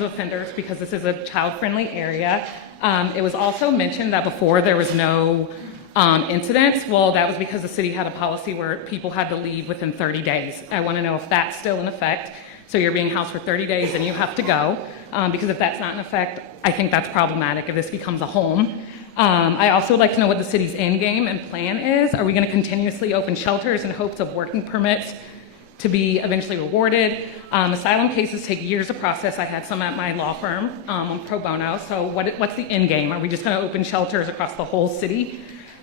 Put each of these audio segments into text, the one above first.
offenders because this is a child-friendly area. It was also mentioned that before there was no incidents. Well, that was because the city had a policy where people had to leave within 30 days. I want to know if that's still in effect. So you're being housed for 30 days and you have to go, because if that's not in effect, I think that's problematic if this becomes a home. I also would like to know what the city's end game and plan is. Are we going to continuously open shelters in hopes of working permits to be eventually rewarded? Asylum cases take years to process. I had some at my law firm on pro bono. So what's the end game? Are we just going to open shelters across the whole city?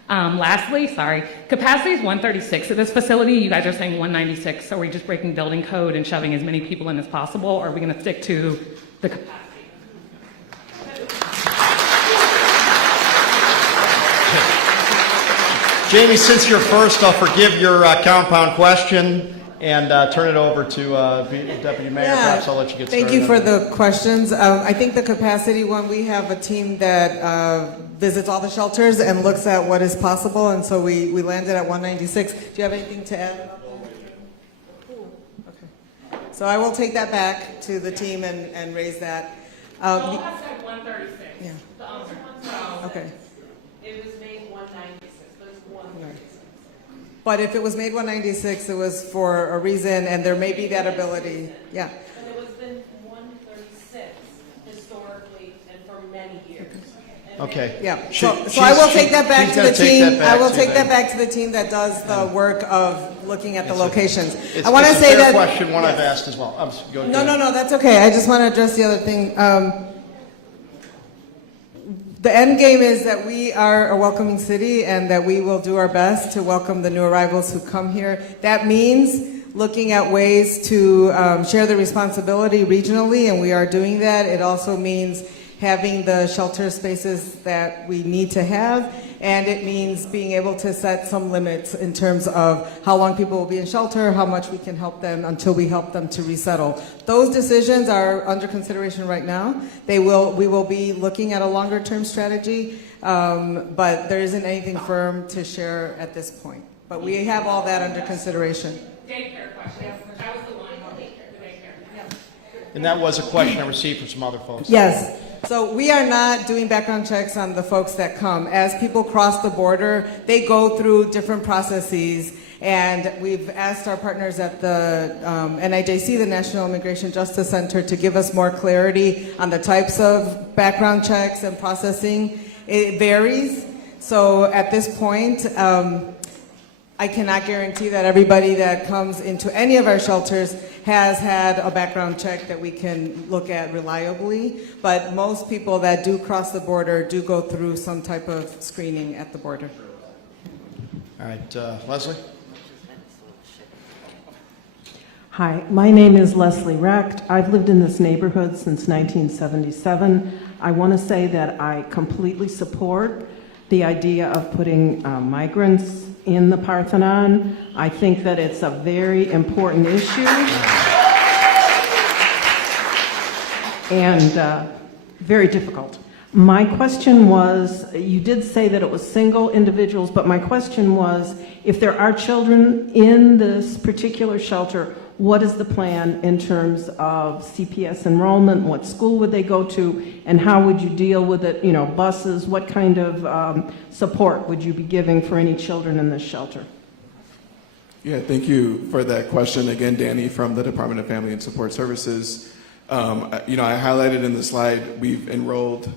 Lastly, capacity is 136 at this facility. You guys are saying 196. So are we just breaking building code and shoving as many people in as possible? Or are we going to stick to the capacity? Jamie, since you're first, I'll forgive your compound question and turn it over to Deputy Mayor. Perhaps I'll let you get started. Thank you for the questions. I think the capacity one, we have a team that visits all the shelters and looks at what is possible, and so we landed at 196. Do you have anything to add? Okay. So I will take that back to the team and raise that. All has said 136. Yeah. Okay. It was made 196, but it's 136. But if it was made 196, it was for a reason, and there may be that ability. Yeah. But it was been 136 historically and for many years. Okay. Yeah. So I will take that back to the team. I will take that back to the team that does the work of looking at the locations. I want to say that. It's a fair question, one I've asked as well. No, that's okay. I just want to address the other thing. The end game is that we are a welcoming city and that we will do our best to welcome the new arrivals who come here. That means looking at ways to share the responsibility regionally, and we are doing that. It also means having the shelter spaces that we need to have, and it means being able to set some limits in terms of how long people will be in shelter, how much we can help them until we help them to resettle. Those decisions are under consideration right now. We will be looking at a longer term strategy, but there isn't anything firm to share at this point. But we have all that under consideration. Daycare question. That was the line. Daycare. Yeah. And that was a question I received from some other folks. Yes. So we are not doing background checks on the folks that come. As people cross the border, they go through different processes, and we've asked our partners at the NIJC, the National Immigration Justice Center, to give us more clarity on the types of background checks and processing. It varies. So at this point, I cannot guarantee that everybody that comes into any of our shelters has had a background check that we can look at reliably, but most people that do cross the border do go through some type of screening at the border. All right, Leslie? Hi, my name is Leslie Recht. I've lived in this neighborhood since 1977. I want to say that I completely support the idea of putting migrants in the Parthenon. I think that it's a very important issue and very difficult. My question was, you did say that it was single individuals, but my question was, if there are children in this particular shelter, what is the plan in terms of CPS enrollment? What school would they go to? And how would you deal with it? You know, buses, what kind of support would you be giving for any children in this shelter? Yeah, thank you for that question. Again, Danny from the Department of Family and Support Services. I highlighted in the slide, we've enrolled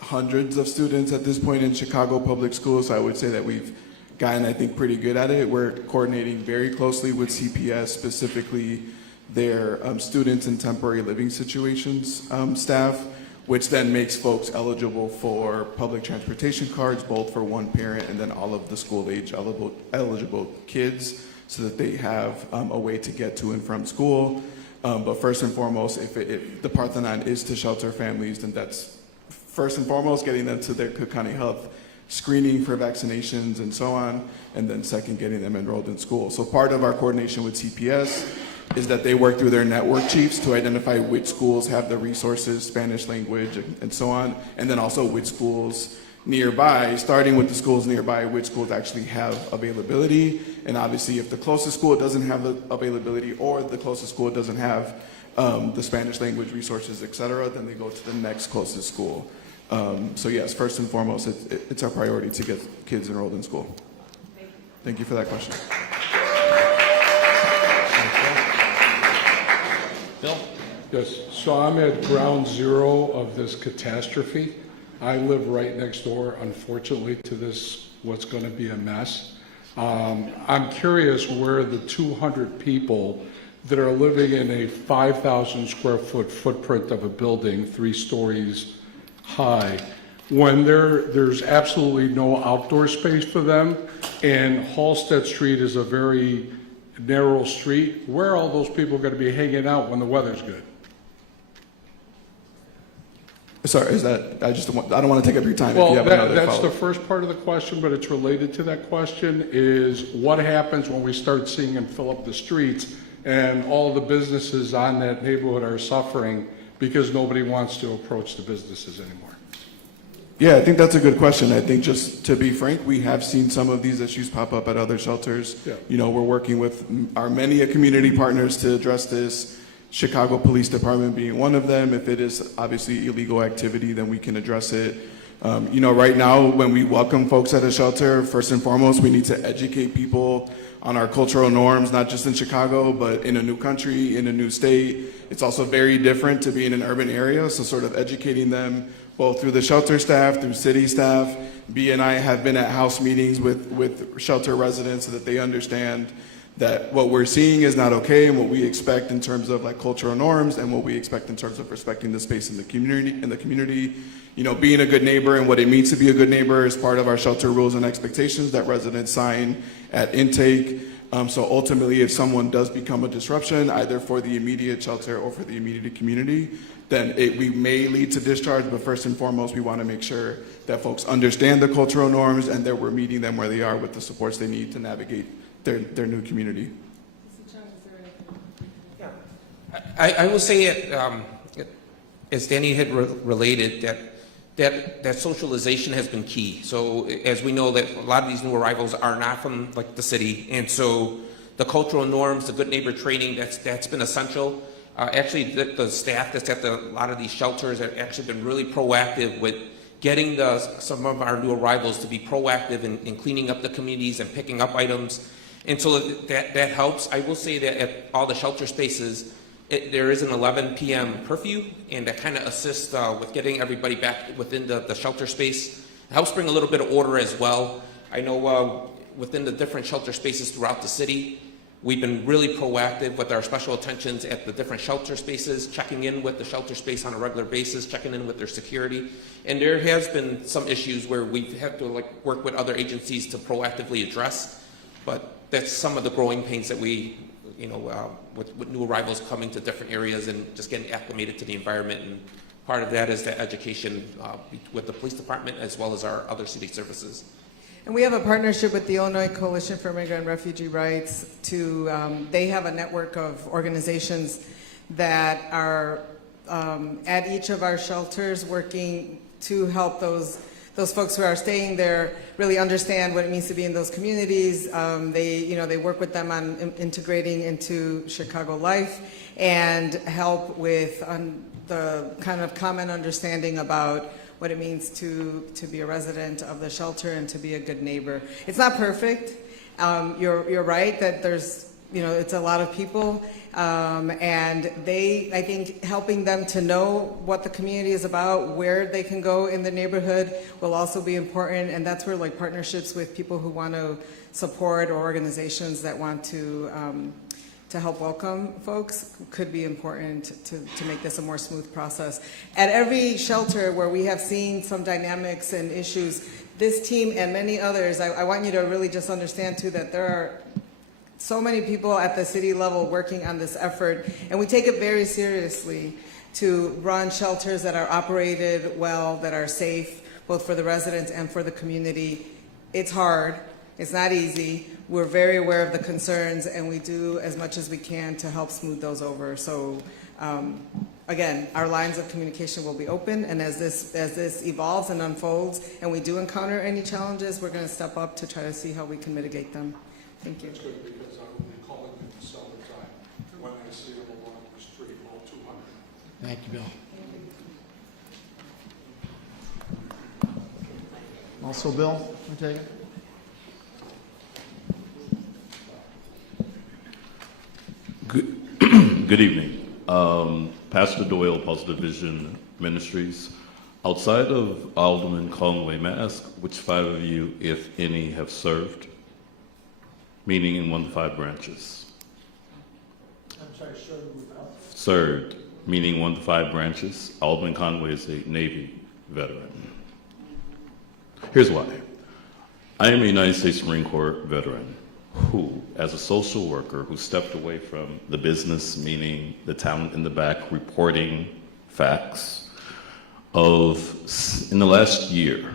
hundreds of students at this point in Chicago public schools, so I would say that we've gotten, I think, pretty good at it. We're coordinating very closely with CPS, specifically their students in temporary living situations staff, which then makes folks eligible for public transportation cards, both for one parent and then all of the school-age eligible kids, so that they have a way to get to and from school. But first and foremost, if the Parthenon is to shelter families, then that's first and foremost getting them to their Cook County Health screening for vaccinations and so on, and then second, getting them enrolled in school. So part of our coordination with CPS is that they work through their network chiefs to identify which schools have the resources, Spanish language, and so on, and then also which schools nearby, starting with the schools nearby, which schools actually have availability. And obviously, if the closest school doesn't have the availability or the closest school doesn't have the Spanish language resources, et cetera, then they go to the next closest school. So yes, first and foremost, it's our priority to get kids enrolled in school. Thank you for that question. Bill? Yes, so I'm at ground zero of this catastrophe. I live right next door, unfortunately, to this, what's going to be a mess. I'm curious where the 200 people that are living in a 5,000 square foot footprint of a building, 3 stories high, when there's absolutely no outdoor space for them, and Halsted Street is a very narrow street, where are all those people going to be hanging out when the weather's good? Sorry, I don't want to take up your time. Well, if you have another that's follow-up. the first part of the question, but it's related to that question, is what happens when we start seeing them fill up the streets and all the businesses on that neighborhood are suffering because nobody wants to approach the businesses anymore? Yeah, I think that's a good question. I think, just to be frank, we have seen some of these issues pop up at other shelters. Yeah. You know, we're working with our many community partners to address this. Chicago Police Department being one of them. If it is obviously illegal activity, then we can address it. You know, right now, when we welcome folks at a shelter, first and foremost, we need to educate people on our cultural norms, not just in Chicago, but in a new country, in a new state. It's also very different to be in an urban area, so sort of educating them both through the shelter staff, through city staff. B and I have been at house meetings with shelter residents so that they understand that what we're seeing is not okay, and what we expect in terms of like cultural norms, and what we expect in terms of respecting the space in the community. You know, being a good neighbor and what it means to be a good neighbor is part of our shelter rules and expectations that residents sign at intake. So ultimately, if someone does become a disruption, either for the immediate shelter or for the immediate community, then we may lead to discharge, but first and foremost, we want to make sure that folks understand the cultural norms and that we're meeting them where they are with the supports they need to navigate their new community. I will say it, as Danny had related, that socialization has been key. So as we know that a lot of these new arrivals are not from like the city, and so the cultural norms, the good neighbor training, that's been essential. Actually, the staff that's at a lot of these shelters have actually been really proactive with getting some of our new arrivals to be proactive in cleaning up the communities and picking up items. And so that helps. I will say that at all the shelter spaces, there is an 11 p.m. curfew, and that kind of assists with getting everybody back within the shelter space. It helps bring a little bit of order as well. I know within the different shelter spaces throughout the city, we've been really proactive with our special attentions at the different shelter spaces, checking in with the shelter space on a regular basis, checking in with their security. And there has been some issues where we've had to work with other agencies to proactively address, but that's some of the growing pains that we, with new arrivals coming to different areas and just getting acclimated to the environment. And part of that is the education with the police department as well as our other city services. And we have a partnership with the Illinois Coalition for Immigrant and Refugee Rights they have a network of organizations that are at each of our shelters working to help those folks who are staying there really understand what it means to be in those communities. They work with them on integrating into Chicago life and help with the kind of common understanding about what it means to be a resident of the shelter and to be a good neighbor. It's not perfect. You're right that there's, it's a lot of people, and I think helping them to know what the community is about, where they can go in the neighborhood will also be important, and that's where partnerships with people who want to support or organizations that want to help welcome folks could be important to make this a more smooth process. At every shelter where we have seen some dynamics and issues, this team and many others, I want you to really just understand too that there are so many people at the city level working on this effort, and we take it very seriously to run shelters that are operated well, that are safe, both for the residents and for the community. It's hard. It's not easy. We're very aware of the concerns, and we do as much as we can to help smooth those over. So, again, our lines of communication will be open, and as this evolves and unfolds, and we do encounter any challenges, we're going to step up to try to see how we can mitigate them. Thank you. That's good, because I will be calling them this all the time when I see them along the street. All Thank you, Bill. Also, Bill, you take it. Good evening. Pastor Doyle, Positive Vision Ministries. Outside of Alderman Conway, may I ask which 5 of you, if any, have served? Meaning in one of the 5 branches. I'm sorry, Served, meaning one of the 5 branches. Alderman Conway is a Navy veteran. Here's why. I am a United States Marine Corps veteran who, as a social worker, who stepped away from the business, meaning the talent in the back, reporting facts, in the last year,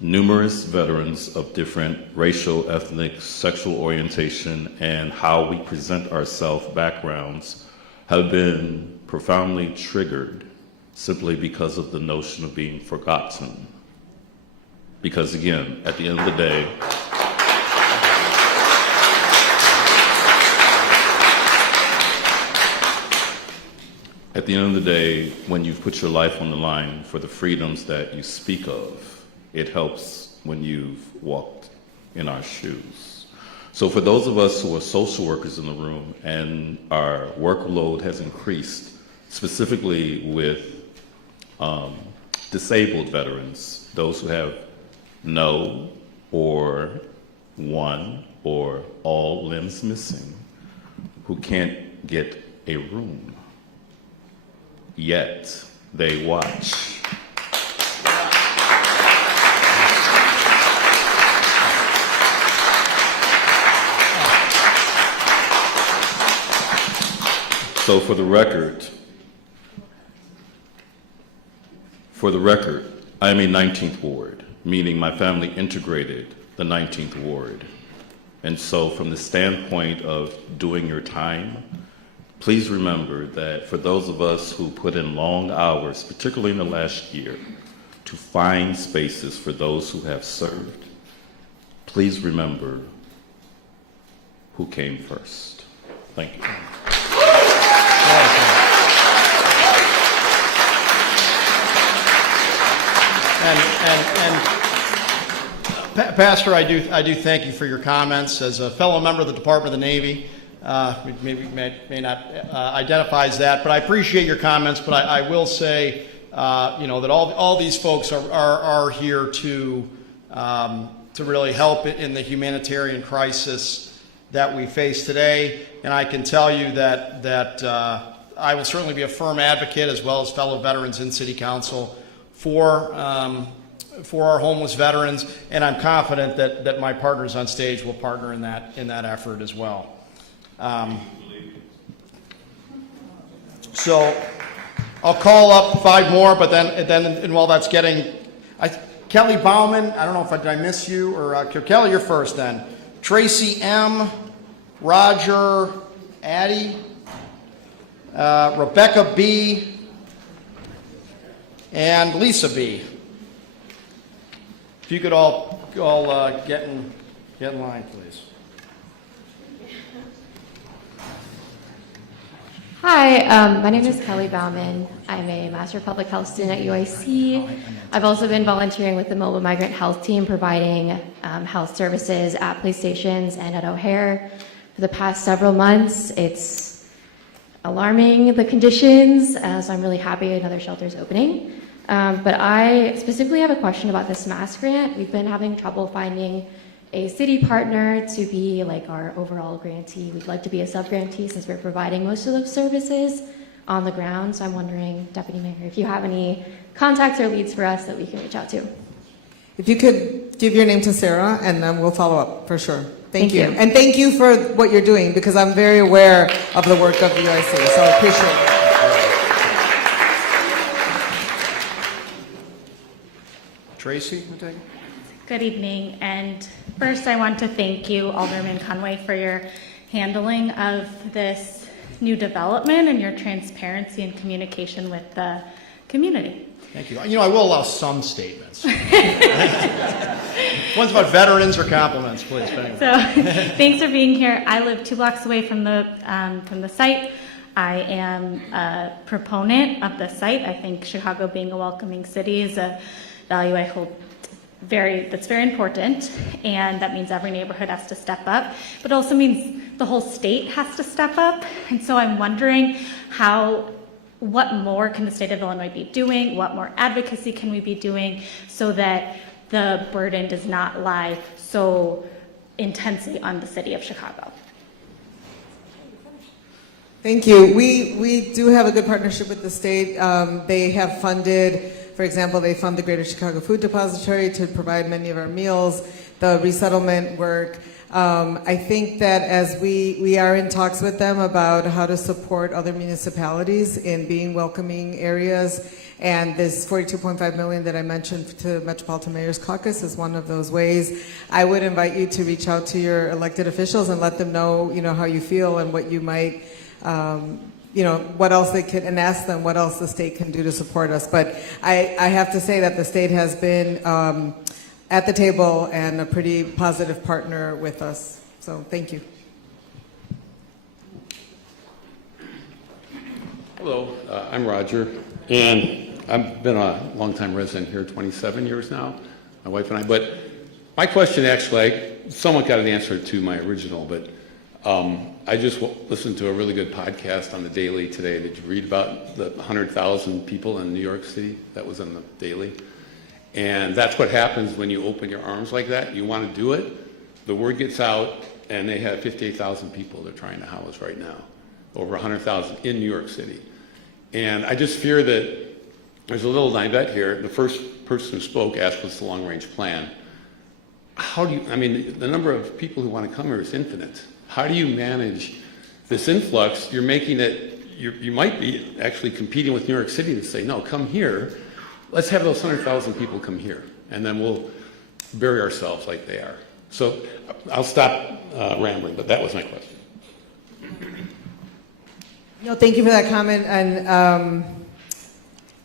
numerous veterans of different racial, ethnic, sexual orientation, and how we present ourselves backgrounds have been profoundly triggered simply because of the notion of being forgotten. Because again, at the end of the day, when you've put your life on the line for the freedoms that you speak of, it helps when you've walked in our shoes. So for those of us who are social workers in the room and our workload has increased, specifically with disabled veterans, those who have no or one or all limbs missing, who can't get a room, yet they watch. So for the record, I am a 19th ward, meaning my family integrated the 19th ward. And so from the standpoint of doing your time, please remember that for those of us who put in long hours, particularly in the last year, to find spaces for those who have served, please remember who came first. Thank you. Pastor, I do thank you for your comments. As a fellow member of the Department of the Navy, may not identify as that, but I appreciate your comments. But I will say, that all these folks are here to really help in the humanitarian crisis that we face today. And I can tell you that I will certainly be a firm advocate, as well as fellow veterans in City Council, for our homeless veterans, and I'm confident that my partners on stage will partner in that effort as well. So I'll call up 5 more, but then while that's getting, Kelly Bauman, I don't know did I miss you, or Kelly, you're first then. Tracy M, Roger Addy, Rebecca B, and Lisa B. If you could all get in line, please. Hi, my name is Kelly Bauman. I'm a Master of Public Health student at UIC. I've also been volunteering with the Mobile Migrant Health Team, providing health services at police stations and at O'Hare for the past several months. It's alarming, the conditions, so I'm really happy another shelter is opening. But I specifically have a question about this mass grant. We've been having trouble finding a city partner to be like our overall grantee. We'd like to be a sub-grantee since we're providing most of those services on the ground. So I'm wondering, Deputy Mayor, if you have any contacts or leads for us that we can reach out to. If you could give your name to Sarah, and then we'll follow up for sure. Thank you. you. And thank you for what you're doing, because I'm very aware of the work of the UIC, so I appreciate it. Tracy, you take it? Good evening, and first I want to thank you, Alderman Conway, for your handling of this new development and your transparency and communication with the community. Thank you. I will allow some statements. One's about veterans or compliments, please. So, thanks for being here. I live 2 blocks away from the site. I am a proponent of the site. I think Chicago being a welcoming city is a value I hold that's very important, and that means every neighborhood has to step up, but also means the whole state has to step up. And so I'm wondering what more can the state of Illinois be doing? What more advocacy can we be doing so that the burden does not lie so intensely on the city of Chicago? Thank you. We do have a good partnership with the state. They have funded, for example, they fund the Greater Chicago Food Depository to provide many of our meals, the resettlement work. I think that as we are in talks with them about how to support other municipalities in being welcoming areas, and this $42.5 million that I mentioned to Metropolitan Mayor's Caucus is one of those ways. I would invite you to reach out to your elected officials and let them know, how you feel and what you might, what else they can, and ask them what else the state can do to support us. But I have to say that the state has been at the table and a pretty positive partner with us. So thank you. Hello, I'm Roger, and I've been a longtime resident here, 27 years now, my wife and I. But my question actually, I somewhat got an answer to my original, but I just listened to a really good podcast on the Daily today. Did you read about the 100,000 people in New York City? That was on the Daily. And that's what happens when you open your arms like that. You want to do it, the word gets out, and they have 58,000 people they're trying to house right now, over 100,000 in New York City. And I just fear that there's a little naive here. The first person who spoke asked what's the long-range plan. The number of people who want to come here is infinite. How do you manage this influx? You're making it, you might be actually competing with New York City to say, no, come here. Let's have those 100,000 people come here, and then we'll bury ourselves like they are. So I'll stop rambling, but that was my question. Thank you for that comment. And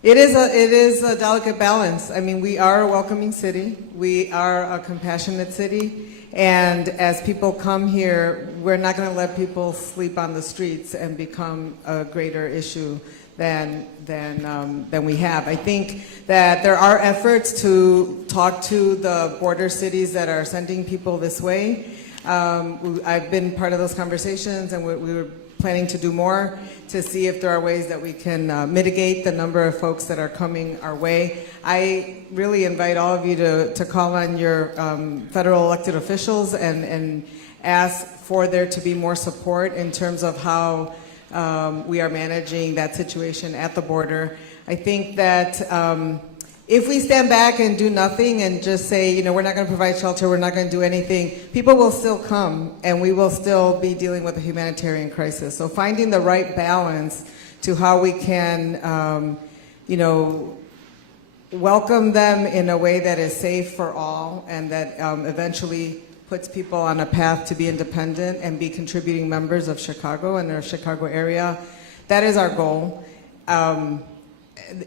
it is a delicate balance. I mean, we are a welcoming city. We are a compassionate city. And as people come here, we're not going to let people sleep on the streets and become a greater issue than we have. I think that there are efforts to talk to the border cities that are sending people this way. I've been part of those conversations, and we were planning to do more to see if there are ways that we can mitigate the number of folks that are coming our way. I really invite all of you to call on your federal elected officials and ask for there to be more support in terms of how we are managing that situation at the border. I think that if we stand back and do nothing and just say, we're not going to provide shelter, we're not going to do anything, people will still come and we will still be dealing with a humanitarian crisis. So finding the right balance to how we can, welcome them in a way that is safe for all and that eventually puts people on a path to be independent and be contributing members of Chicago and their Chicago area. That is our goal.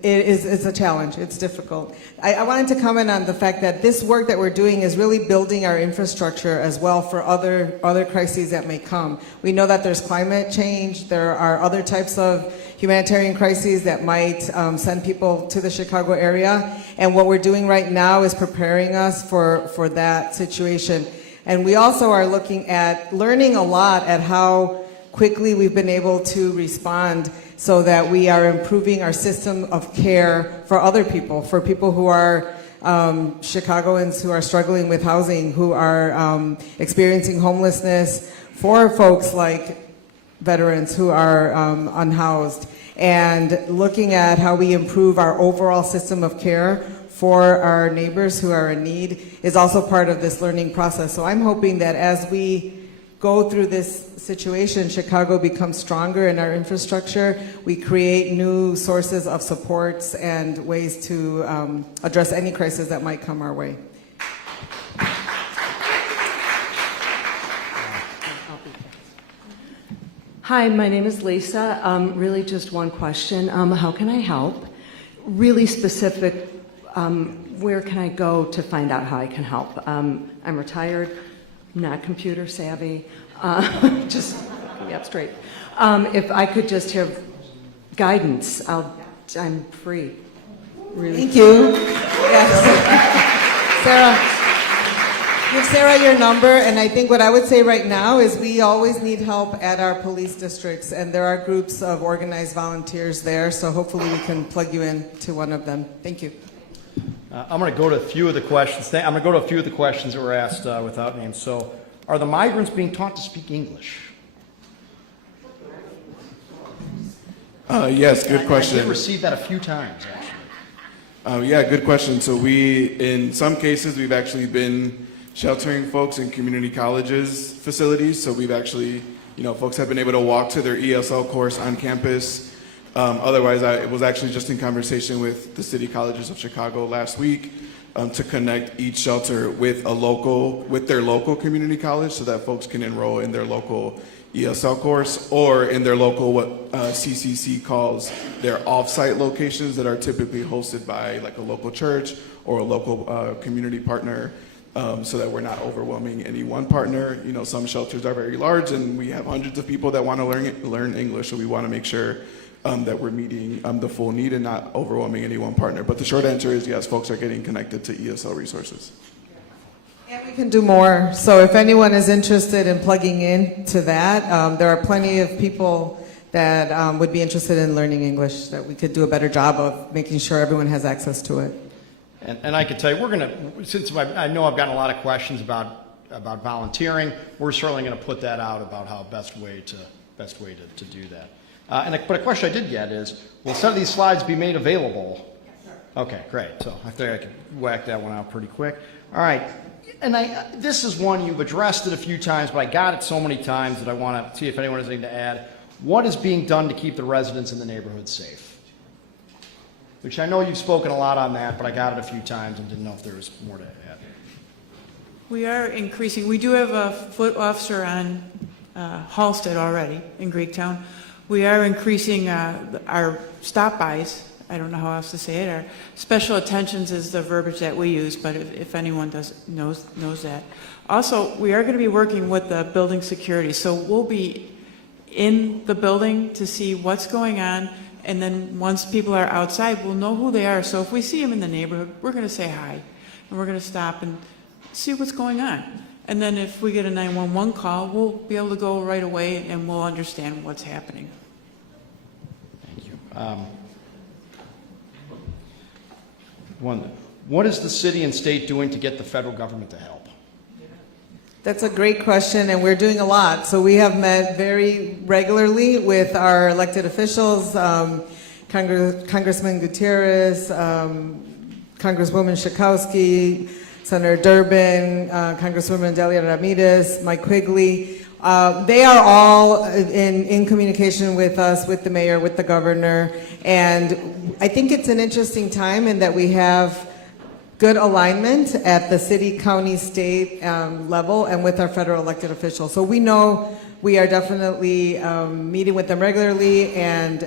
It's a challenge. It's difficult. I wanted to comment on the fact that this work that we're doing is really building our infrastructure as well for other crises that may come. We know that there's climate change. There are other types of humanitarian crises that might send people to the Chicago area. And what we're doing right now is preparing us for that situation. And we also are learning a lot at how quickly we've been able to respond so that we are improving our system of care for other people, for people who are Chicagoans who are struggling with housing, who are experiencing homelessness, for folks like veterans who are unhoused, and looking at how we improve our overall system of care for our neighbors who are in need is also part of this learning process. So I'm hoping that as we go through this situation, Chicago becomes stronger in our infrastructure. We create new sources of supports and ways to address any crisis that might come our way. Hi, my name is Lisa. Really just one question. How can I help? Really specific, where can I go to find out how I can help? I'm retired, not computer savvy, just get me up straight. If I could just have guidance, I'm free. Really. Thank you. Yes. Sarah. Give Sarah your number, and I think what I would say right now is we always need help at our police districts, and there are groups of organized volunteers there, so hopefully we can plug you in to one of them. Thank you. I'm going to go to a few of the questions. I'm going to go to a few of the questions that were asked without names. So, are the migrants being taught to speak English? Yes, good question. I did receive that a few times, actually. Yeah, good question. So in some cases, we've actually been sheltering folks in community colleges facilities. So we've actually, folks have been able to walk to their ESL course on campus. Otherwise, I was actually just in conversation with the City Colleges of Chicago last week to connect each shelter with their local community college so that folks can enroll in their local ESL course or in their local, what CCC calls their off-site locations that are typically hosted by like a local church or a local community partner, so that we're not overwhelming any one partner. Some shelters are very large and we have hundreds of people that want to learn English, so we want to make sure that we're meeting the full need and not overwhelming any one partner. But the short answer is yes, folks are getting connected to ESL resources. And we can do more. So if anyone is interested in plugging in to that, there are plenty of people that would be interested in learning English that we could do a better job of making sure everyone has access to it. And I can tell you, since I know I've gotten a lot of questions about volunteering, we're certainly going to put that out about how best way to do that. But a question I did get is, will some of these slides be made available? Okay, great. So I think I can whack that one out pretty quick. All right. And this is one you've addressed it a few times, but I got it so many times that I want to see if anyone has anything to add. What is being done to keep the residents in the neighborhood safe? Which I know you've spoken a lot on that, but I got it a few times and didn't know if there was more to add. We are increasing. We do have a foot officer on Halsted already in Greektown. We are increasing our stop-bys. I don't know how else to say it. Our special attentions is the verbiage that we use, but if anyone knows that. Also, we are going to be working with the building security, so we'll be in the building to see what's going on, and then once people are outside, we'll know who they are. So if we see them in the neighborhood, we're going to say hi, and we're going to stop and see what's going on. And then if we get a 911 call, we'll be able to go right away, and we'll understand what's happening. Thank you. What is the city and state doing to get the federal government to help? That's a great question, and we're doing a lot. So we have met very regularly with our elected officials, Congressman Gutierrez, Congresswoman Schakowsky, Senator Durbin, Congresswoman Delia Ramirez, Mike Quigley. They are all in communication with us, with the mayor, with the governor, and I think it's an interesting time in that we have good alignment at the city, county, state level and with our federal elected officials. So we know we are definitely meeting with them regularly and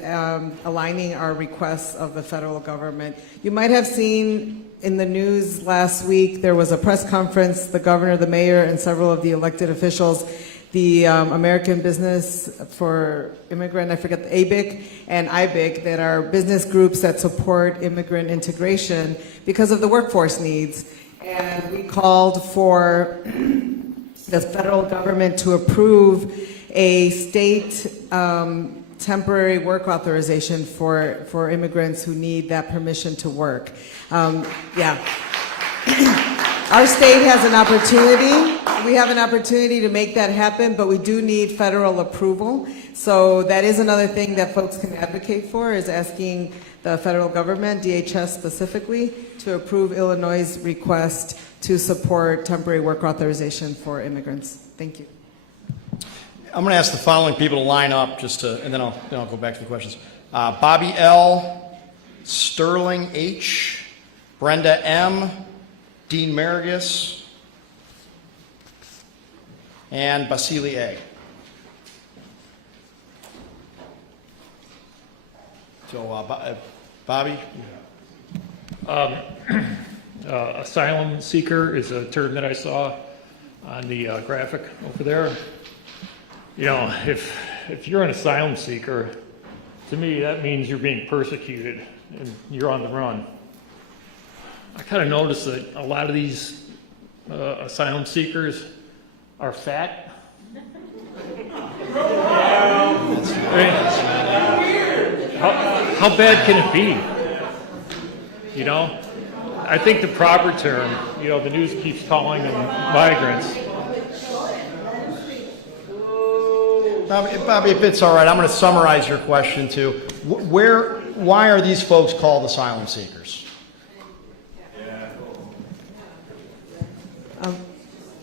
aligning our requests of the federal government. You might have seen in the news last week, there was a press conference, the governor, the mayor, and several of the elected officials, the American Business for Immigrant, I forget, the ABIC and IBIC, that are business groups that support immigrant integration because of the workforce needs. And we called for the federal government to approve a state temporary work authorization for immigrants who need that permission to work. Our state has an opportunity. We have an opportunity to make that happen, but we do need federal approval. So that is another thing that folks can advocate for, is asking the federal government, DHS specifically, to approve Illinois' request to support temporary work authorization for immigrants. Thank you. I'm going to ask the following people to line up and then I'll go back to the questions. Bobby L., Sterling H., Brenda M., Dean Marigus, and Basili A. So, Bobby? Asylum seeker is a term that I saw on the graphic over there. You know, if if you're an asylum seeker, to me, that means you're being persecuted and you're on the run. I kind of noticed that a lot of these asylum seekers are fat. How bad can it be? You know, I think the proper term, you know, the news keeps calling them migrants. Bobby, if it's all right, I'm going to summarize your question too. Why are these folks called asylum seekers?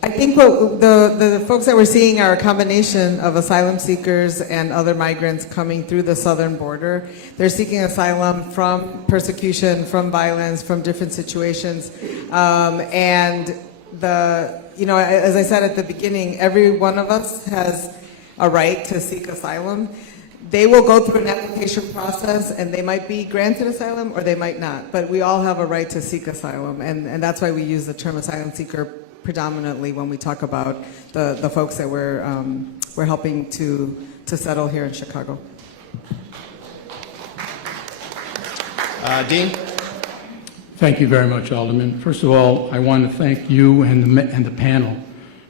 I think what the folks that we're seeing are a combination of asylum seekers and other migrants coming through the southern border. They're seeking asylum from persecution, from violence, from different situations. And you know, as I said at the beginning, every one of us has a right to seek asylum. They will go through an application process and they might be granted asylum or they might not, but we all have a right to seek asylum, and that's why we use the term asylum seeker predominantly when we talk about the folks that we're helping to settle here in Chicago. Dean? Thank you very much, Alderman. First of all, I want to thank you and the panel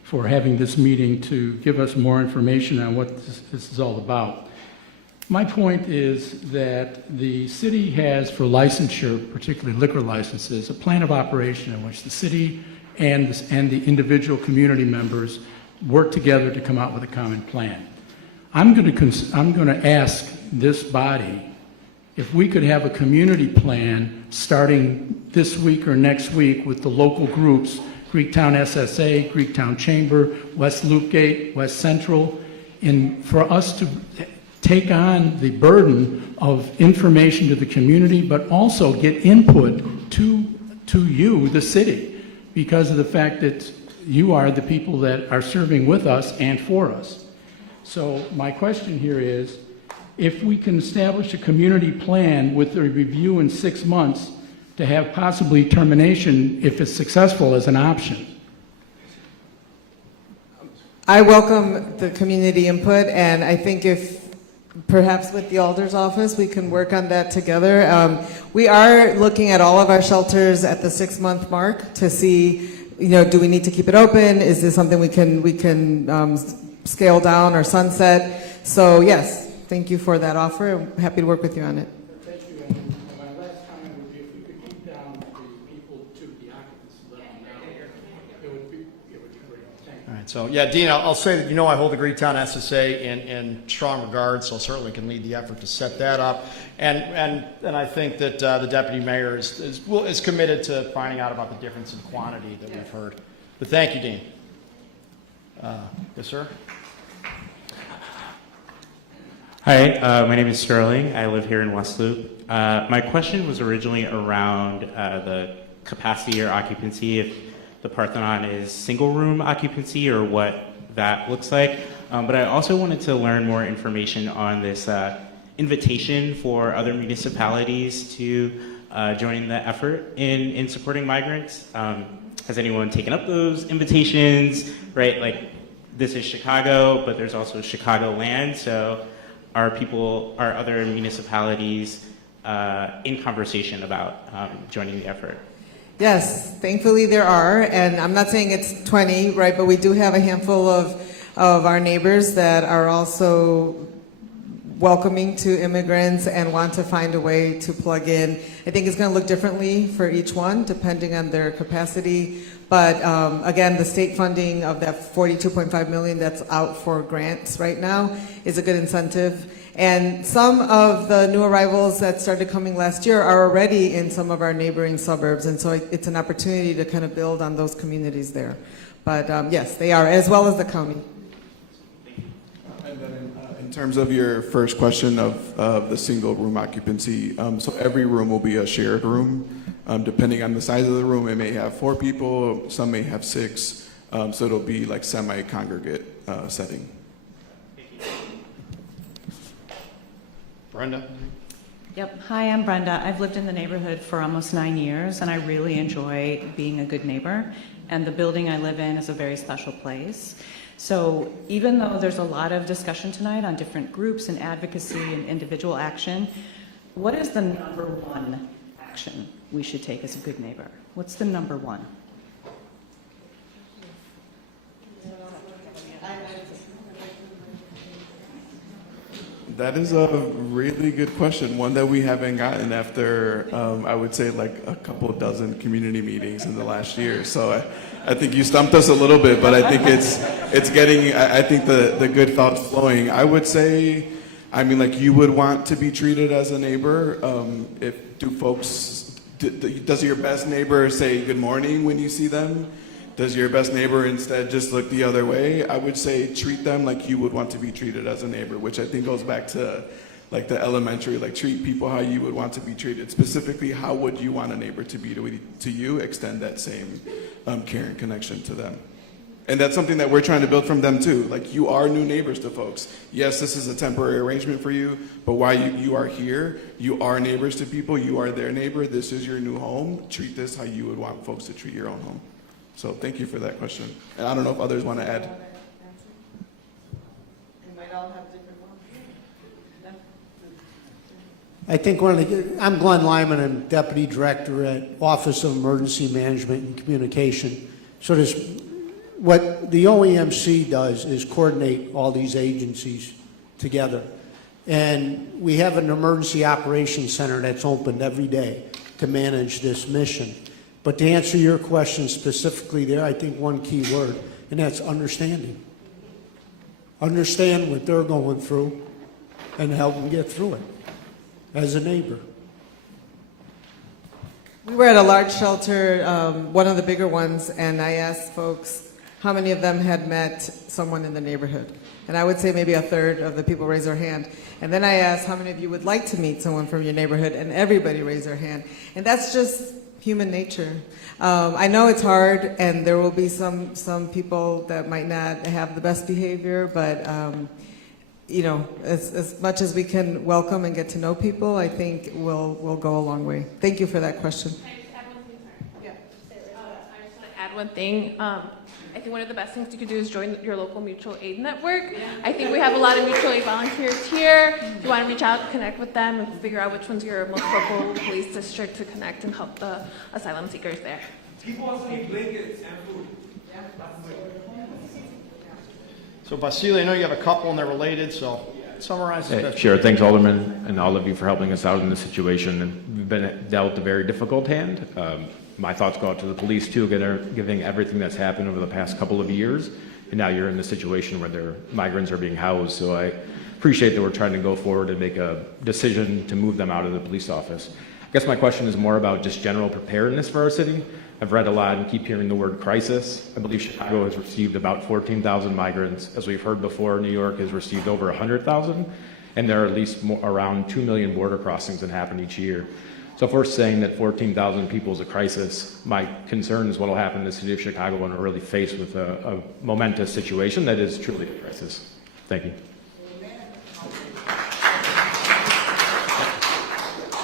for having this meeting to give us more information on what this is all about. My point is that the city has, for licensure, particularly liquor licenses, a plan of operation in which the city and the individual community members work together to come out with a common plan. I'm going to ask this body if we could have a community plan starting this week or next week with the local groups, Greektown SSA, Greektown Chamber, West Loopgate, West Central, and for us to take on the burden of information to the community, but also get input to you, the city, because of the fact that you are the people that are serving with us and for us. So my question here is, if we can establish a community plan with a review in 6 months to have possibly termination, if it's successful, as an option. I welcome the community input, and I think if perhaps with the Alder's office we can work on that together. We are looking at all of our shelters at the 6-month mark to see, you know, do we need to keep it open? Is this something we can scale down or sunset? So yes, thank you for that offer. I'm happy to work with you on it. Thank you. And my last comment would be if we could keep down the people to the occupancy level now, it would be great. Thank you. All right, so yeah, Dean, I'll say that, you know, I hold the Greektown SSA in strong regard, so certainly can lead the effort to set that up. And I think that the deputy mayor is committed to finding out about the difference in quantity that we've heard. But thank you, Dean. Yes, sir. Hi, my name is Sterling. I live here in West Loop. My question was originally around the capacity or occupancy, if the Parthenon is single room occupancy or what that looks like. But I also wanted to learn more information on this invitation for other municipalities to join the effort in supporting migrants. Has anyone taken up those invitations, right? Like, this is Chicago, but there's also Chicagoland, so are other municipalities in conversation about joining the effort? Yes, thankfully there are, and I'm not saying it's 20, right, but we do have a handful of our neighbors that are also welcoming to immigrants and want to find a way to plug in. I think it's going to look differently for each one depending on their capacity, but again, the state funding of that $42.5 million that's out for grants right now is a good incentive. And some of the new arrivals that started coming last year are already in some of our neighboring suburbs, and so it's an opportunity to kind of build on those communities there. But yes, they are, as well as the county. And then in terms of your first question of the single room occupancy, so every room will be a shared room. Depending on the size of the room, it may have 4 people, some may have 6, so it'll be like semi-congregate setting. Brenda? Yep. Hi, I'm Brenda. I've lived in the neighborhood for almost 9 years, and I really enjoy being a good neighbor. And the building I live in is a very special place. So even though there's a lot of discussion tonight on different groups and advocacy and individual action, what is the number one action we should take as a good neighbor? What's the number one? That is a really good question, one that we haven't gotten after, I would say, like a couple dozen community meetings in the last year. So I think you stumped us a little bit, but I think it's getting, I think the good thoughts flowing. I would say, I mean, like, you would want to be treated as a neighbor. Does your best neighbor say good morning when you see them? Does your best neighbor instead just look the other way? I would say treat them like you would want to be treated as a neighbor, which I think goes back to like the elementary, like treat people how you would want to be treated. Specifically, how would you want a neighbor to be to you? Extend that same care and connection to them. And that's something that we're trying to build from them too. Like, you are new neighbors to folks. Yes, this is a temporary arrangement for you, but while you are here, you are neighbors to people. You are their neighbor. This is your new home. Treat this how you would want folks to treat your own home. So thank you for that question. And I don't know if others want to add. We might all have different ones. I think I'm Glenn Lyman. I'm Deputy Director at Office of Emergency Management and Communication. So what the OEMC does is coordinate all these agencies together. And we have an emergency operations center that's opened every day to manage this mission. But to answer your question specifically there, I think one key word, and that's understanding. Understand what they're going through and help them get through it as a neighbor. We were at a large shelter, one of the bigger ones, and I asked folks how many of them had met someone in the neighborhood. And I would say maybe a third of the people raised their hand. And then I asked how many of you would like to meet someone from your neighborhood, and everybody raised their hand. And that's just human nature. I know it's hard, and there will be some people that might not have the best behavior, but you know, as much as we can welcome and get to know people, I think we'll go a long way. Thank you for that question. I just want to add one thing. I think one of the best things you could do is join your local mutual aid network. I think we have a lot of mutual aid volunteers here. If you want to reach out, connect with them, and figure out which one's your most local police district to connect and help the asylum seekers there. People also need blankets and food. So Basile, I know you have a couple and they're related, so summarize. Sure. Thanks, Alderman, and all of you for helping us out in this situation. And we've been dealt a very difficult hand. My thoughts go out to the police too, giving everything that's happened over the past couple of years. And now you're in the situation where their migrants are being housed. So I appreciate that we're trying to go forward and make a decision to move them out of the police office. I guess my question is more about just general preparedness for our city. I've read a lot and keep hearing the word crisis. I believe Chicago has received about 14,000 migrants. As we've heard before, New York has received over 100,000. And there are at least around 2 million border crossings that happen each year. So if we're saying that 14,000 people is a crisis, my concern is what will happen in the city of Chicago when we're really faced with a momentous situation that is truly a crisis. Thank you.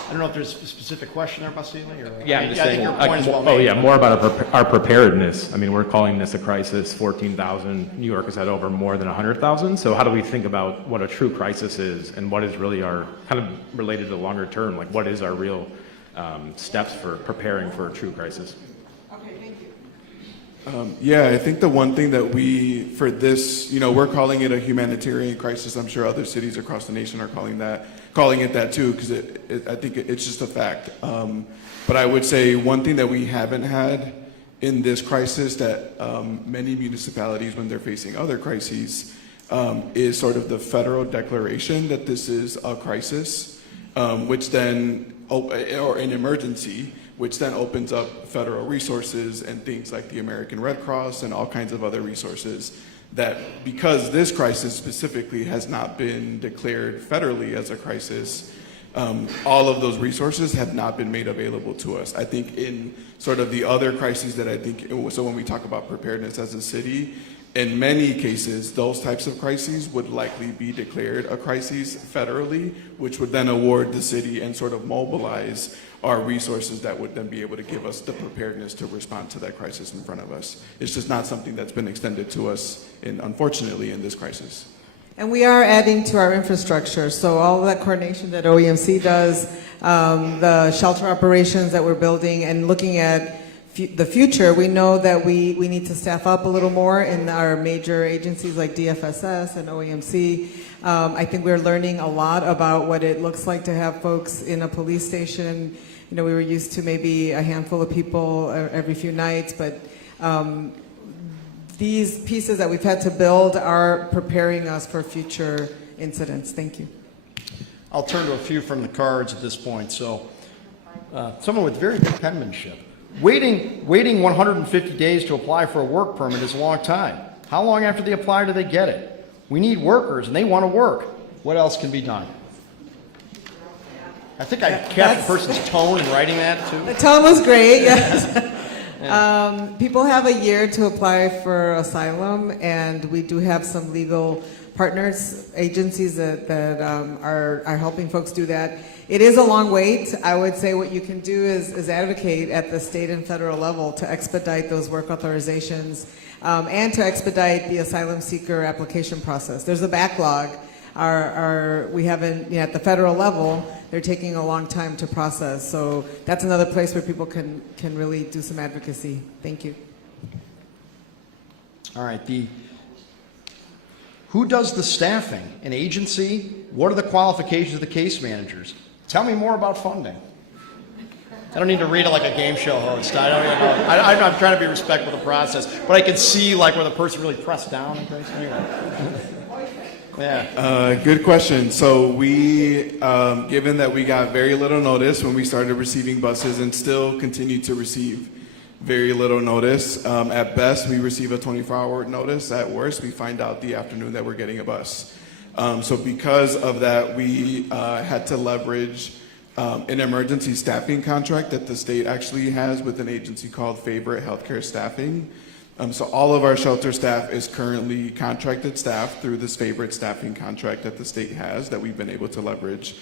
I don't know if there's a specific question there, Basile, or Yeah, I'm just saying. I think your point is well made. More about our preparedness. I mean, we're calling this a crisis. 14,000. New York has had over more than 100,000. So how do we think about what a true crisis is, and what is really our kind of related to the longer term? Like, what is our real steps for preparing for a true crisis? Yeah, I think the one thing that for this, we're calling it a humanitarian crisis. I'm sure other cities across the nation are calling it that too, because I think it's just a fact. But I would say one thing that we haven't had in this crisis that many municipalities, when they're facing other crises, is sort of the federal declaration that this is a crisis, which then, or an emergency, which then opens up federal resources and things like the American Red Cross and all kinds of other resources that, because this crisis specifically has not been declared federally as a crisis, all of those resources have not been made available to us. I think in sort of the other crises that I think, so when we talk about preparedness as a city, In many cases, those types of crises would likely be declared a crisis federally, which would then award the city and sort of mobilize our resources that would then be able to give us the preparedness to respond to that crisis in front of us. It's just not something that's been extended to us, unfortunately, in this crisis. And we are adding to our infrastructure. So all of that coordination that OEMC does, the shelter operations that we're building, and looking at the future, we know that we need to staff up a little more in our major agencies like DFSS and OEMC. I think we're learning a lot about what it looks like to have folks in a police station. You know, we were used to maybe a handful of people every few nights, but these pieces that we've had to build are preparing us for future incidents. Thank you. I'll turn to a few from the cards at this point. So, someone with very good penmanship. Waiting 150 days to apply for a work permit is a long time. How long after they apply do they get it? We need workers, and they want to work. What else can be done? I think I captured the person's tone in writing that, too. The tone was great, yes. People have a year to apply for asylum, and we do have some legal partners, agencies that are helping folks do that. It is a long wait. I would say what you can do is advocate at the state and federal level to expedite those work authorizations and to expedite the asylum seeker application process. There's a backlog. We haven't, at the federal level, they're taking a long time to process. So that's another place where people can really do some advocacy. Thank you. All right. Who does the staffing? An agency? What are the qualifications of the case managers? Tell me more about funding. I don't need to read it like a game show host. I don't even know. I'm trying to be respectful of the process, but I can see like where the person really pressed down and things. Anyway. Yeah. Good question. So we, given that we got very little notice when we started receiving buses and still continue to receive very little notice. At best, we receive a 24-hour notice. At worst, we find out the afternoon that we're getting a bus. So because of that, we had to leverage an emergency staffing contract that the state actually has with an agency called Favorite Healthcare Staffing. So all of our shelter staff is currently contracted staff through this Favorite staffing contract that the state has that we've been able to leverage.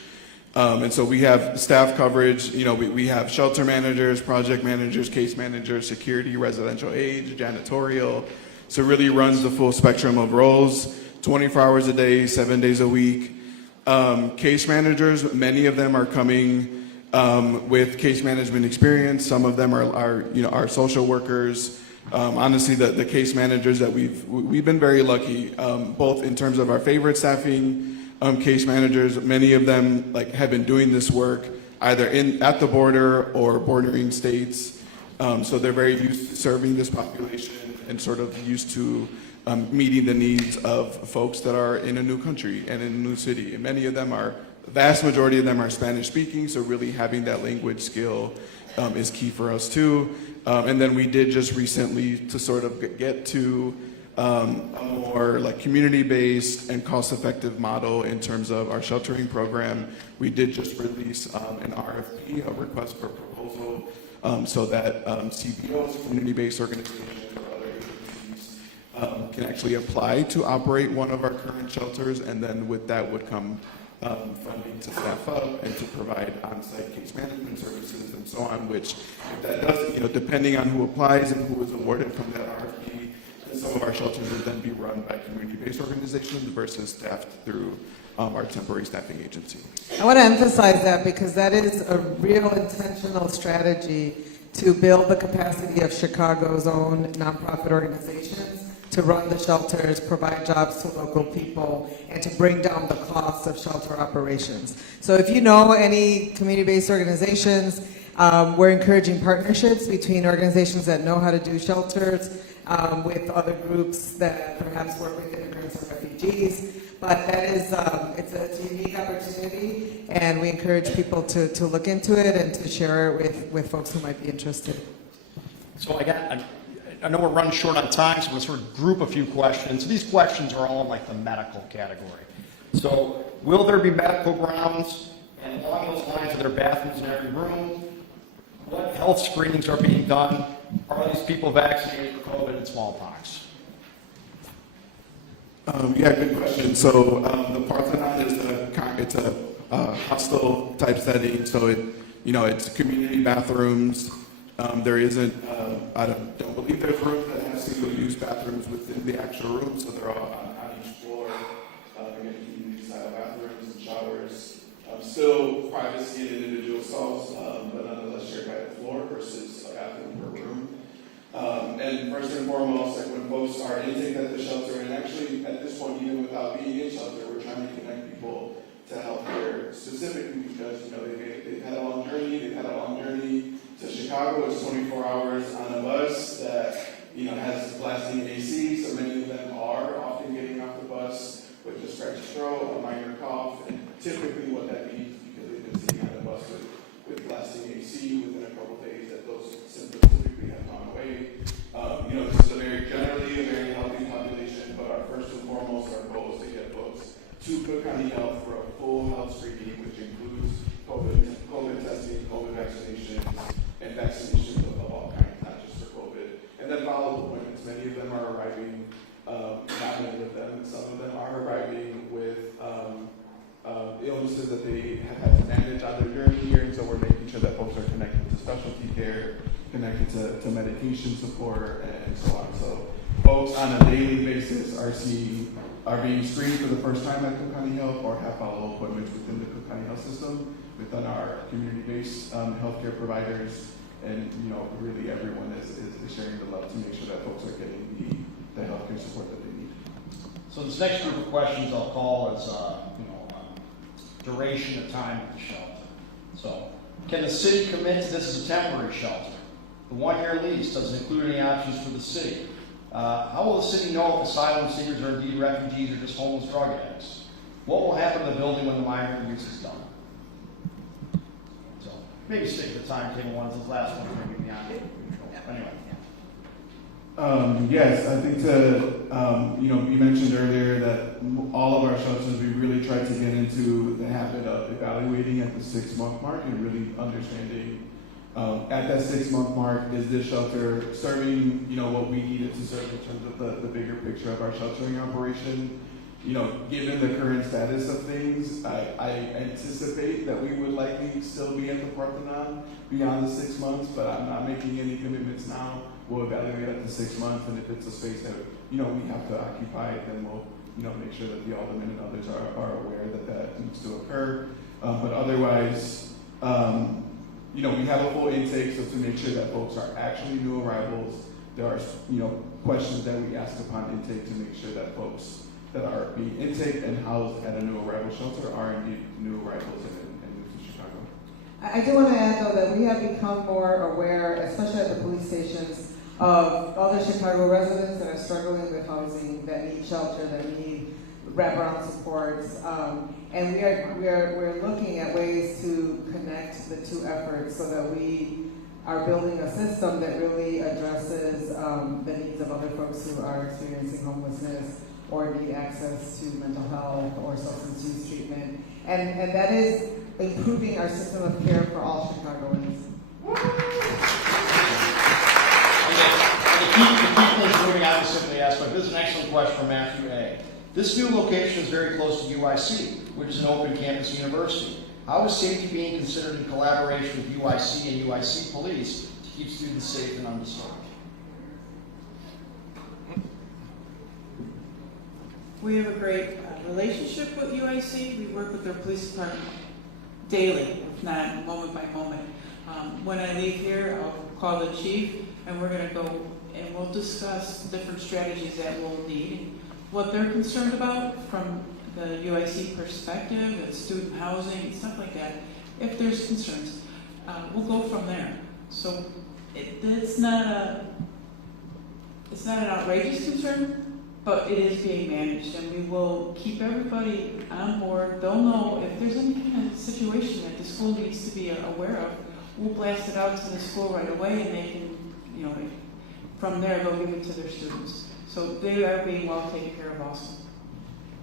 And so we have staff coverage, we have shelter managers, project managers, case managers, security, residential aid, janitorial. So it really runs the full spectrum of roles, 24 hours a day, 7 days a week. Case managers, many of them are coming with case management experience. Some of them are social workers. Honestly, the case managers that we've been very lucky, both in terms of our Favorite staffing, case managers. Many of them have been doing this work either at the border or bordering states. So they're very used to serving this population and sort of used to meeting the needs of folks that are in a new country and in a new city. And many of them the vast majority of them are Spanish speaking, so really having that language skill is key for us too. And then we did just recently, to sort of get to a more community-based and cost-effective model in terms of our sheltering program, we did just release an RFP, a request for proposal, so that CBOs, community-based organizations, or other agencies can actually apply to operate one of our current shelters, and then with that would come funding to staff up and to provide on-site case management services and so on, which if that does, depending on who applies and who is awarded from that RFP, some of our shelters would then be run by community-based organizations versus staffed through our temporary staffing agency. I want to emphasize that because that is a real intentional strategy to build the capacity of Chicago's own nonprofit organizations to run the shelters, provide jobs to local people, and to bring down the costs of shelter operations. So if you know any community-based organizations, we're encouraging partnerships between organizations that know how to do shelters with other groups that perhaps work with immigrants or refugees. But that is, it's a unique opportunity, and we encourage people to look into it and to share it with folks who might be interested. So I know we're running short on time, so I'm going to sort of group a few questions. So these questions are all in the medical category. So will there be medical grounds? And along those lines, are there bathrooms in every room? What health screenings are being done? Are these people vaccinated for COVID and smallpox? Yeah, good question. So the Parthenon is it's a hostel type setting. So it's community bathrooms. There isn't. I don't believe there's rooms that have single-use bathrooms within the actual room. So they're all on each floor. Again, community-style bathrooms and showers. Still privacy in individual stalls, but nonetheless shared by the floor versus a bathroom per room. And first and foremost, like when folks are intake at the shelter, and actually at this point, even without being in shelter, we're trying to connect people to healthcare specifically because they've had a long journey. They've had a long journey to Chicago. It's 24 hours on a bus that has blasting AC. So many of them are often getting off the bus with a scratchy throat, a minor cough, and typically what that means because they've been sitting on the bus with blasting AC within a couple days that those symptoms typically have gone away. This is generally a very healthy population, but our first and foremost, our goal is to get folks to Cook County Health for a full health screening, which includes COVID testing, COVID vaccinations, and vaccinations of all kinds, not just for COVID. And then follow-up appointments. Many of them are arriving, not many of them, some of them are arriving with illnesses that they have had to manage on their journey here, and so we're making sure that folks are connected to specialty care, connected to medication support, and so on. So folks on a daily basis are being screened for the first time at Cook County Health or have follow-up appointments within the Cook County Health System, within our community-based healthcare providers, and really everyone is sharing the love to make sure that folks are getting the healthcare support that they need. So this next group of questions I'll call as duration of time at the shelter. So, can the city commit to this as a temporary shelter? The one-year lease doesn't include any options for the city. How will the city know if asylum seekers are indeed refugees or just homeless drug addicts? What will happen to the building when the migrant use is done? So, maybe stick to the timetable ones. Those last ones maybe beyond it. Anyway. Yes, I think you mentioned earlier that all of our shelters, we really try to get into the habit of evaluating at the 6-month mark and really understanding at that 6-month mark, is this shelter serving, what we need it to serve in terms of the bigger picture of our sheltering operation. Given the current status of things, I anticipate that we would likely still be at the Parthenon beyond the 6 months, but I'm not making any commitments now. We'll evaluate at the 6 months, and if it's a space that, we have to occupy, then we'll, make sure that the aldermen and others are aware that needs to occur. But otherwise, we have a full intake, so to make sure that folks are actually new arrivals, there are, questions that we ask upon intake to make sure that folks that are being intaked and housed at a new arrival shelter are indeed new arrivals and new to Chicago. I do want to add, though, that we have become more aware, especially at the police stations, of other Chicago residents that are struggling with housing, that need shelter, that need wraparound supports, and we're looking at ways to connect the two efforts so that we are building a system that really addresses the needs of other folks who are experiencing homelessness or need access to mental health or substance use treatment, and that is improving our system of care for all Chicagoans. To keep things moving, I was simply asked, but this is an excellent question from Matthew A. This new location is very close to UIC, which is an open campus university. How is safety being considered in collaboration with UIC and UIC police to keep students safe and undisturbed? We have a great relationship with UIC. We work with their police department daily, if not moment by moment. When I leave here, I'll call the chief, and we're going to go and we'll discuss different strategies that we'll need, what they're concerned about from the UIC perspective, and student housing, stuff like that. If there's concerns, we'll go from there. So it's not an outrageous concern, but it is being managed, and we will keep everybody on board. They'll know if there's any kind of situation that the school needs to be aware of. We'll blast it out to the school right away, and they can, from there they'll give it to their students. So they are being well taken care of also.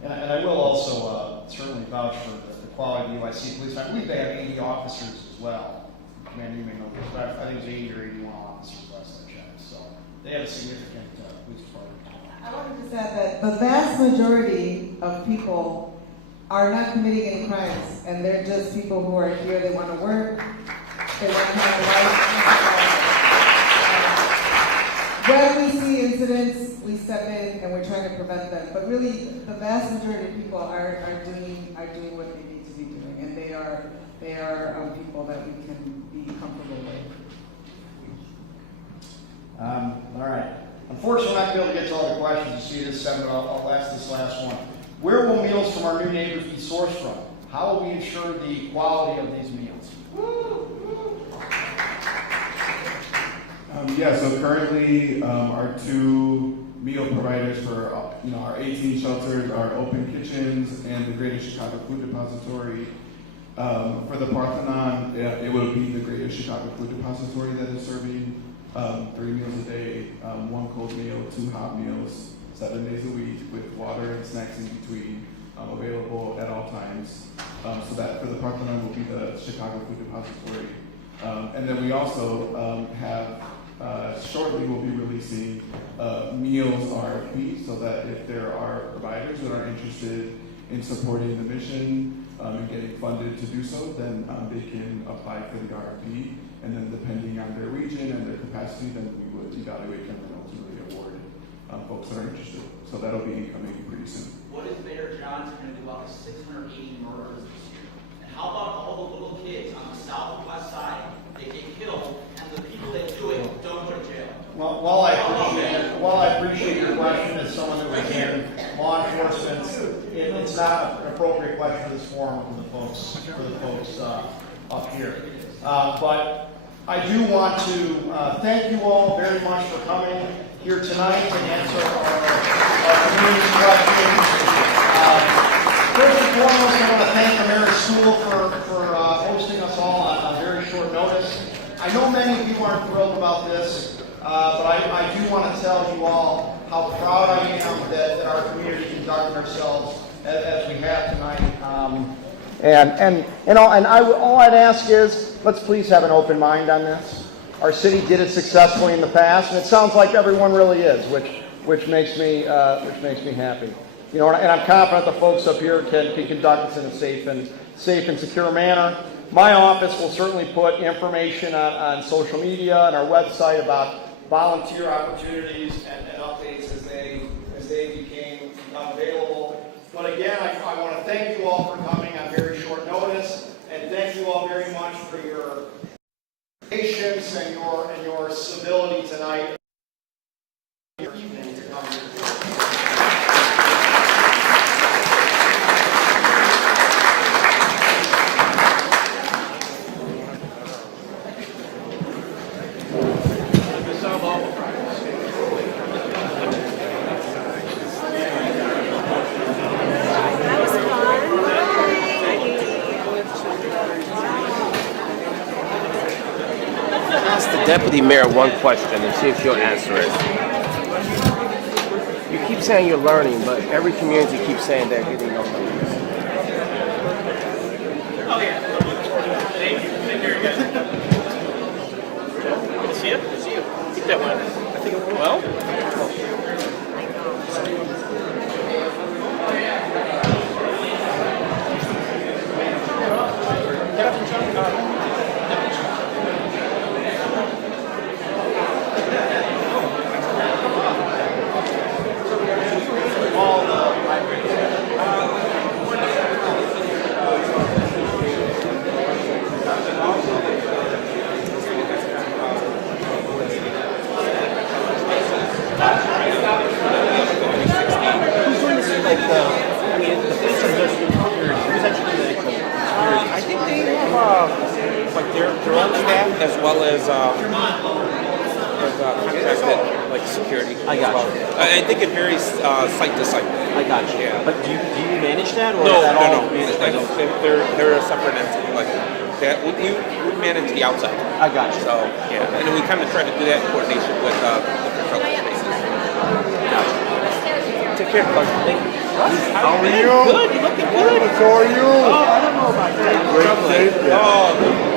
And I will also certainly vouch for the quality of the UIC police. I believe they have 80 officers as well. Man, you may know this, but I think it's 80 or 81 officers last I checked. So they have a significant police department. I want to just add that the vast majority of people are not committing any crimes, and they're just people who are here, they want to work, they want to have a life. When we see incidents, we step in and we're trying to prevent them. But really, the vast majority of people are doing what they need to be doing, and they are people that we can be comfortable with. All right. Unfortunately, we're not going to be able to get to all the questions you see this segment. I'll ask this last one. Where will meals from our new neighbors be sourced from? How will we ensure the quality of these meals? So currently our two meal providers for our 18 shelters are Open Kitchens and the Greater Chicago Food Depository. For the Parthenon, it will be the Greater Chicago Food Depository that is serving 3 meals a day, 1 cold meal, 2 hot meals, 7 days a week with water and snacks in between, available at all times. So that for the Parthenon will be the Chicago Food Depository. And then we also have shortly we'll be releasing meals RFP, so that if there are providers that are interested in supporting the mission and getting funded to do so, then they can apply for the RFP. And then depending on their region and their capacity, then we would evaluate them and ultimately award folks that are interested. So that'll be incoming pretty soon. What is Mayor Johnson going to do about the 680 murders this year? And how about all the little kids on the south and west side that get killed, and the people that do it don't go to jail? Well, while I appreciate your question as someone who was in law enforcement, it's not an appropriate question for this forum for the folks up here. But I do want to thank you all very much for coming here tonight to answer our community questions. First and foremost, I want to thank the Mayor's School for hosting us all on very short notice. I know many of you aren't thrilled about this, but I do want to tell you all how proud I am that our community conducted ourselves as we have tonight. All I'd ask is, let's please have an open mind on this. Our city did it successfully in the past, and it sounds like everyone really is, which makes me happy. And I'm confident the folks up here can conduct this in a safe and secure manner. My office will certainly put information on social media and our website about volunteer opportunities and updates as they became available. But again, I want to thank you all for coming on very short notice, and thank you all very much for your patience and your civility tonight. Your evening to come here. Deputy Mayor one question and see if she'll answer it. You keep saying you're learning, but every community keeps saying they're getting no money. Oh, yeah. Thank you. Very good. Good to see you. Good to see you. Keep that one. I think it went well. I think they have like their own staff as well as contracted like security. I got you. I think it varies site to site. I got you. Yeah. But do you manage that or No, is that all? They're a separate entity. Like that, we manage the outside. I got you. So yeah, and then we kind of try to do that in coordination with different shelter spaces. Take care, bud. Thank you. How are you? Good. You're looking good. So are you? Oh, I don't know about that. Great shape. Oh.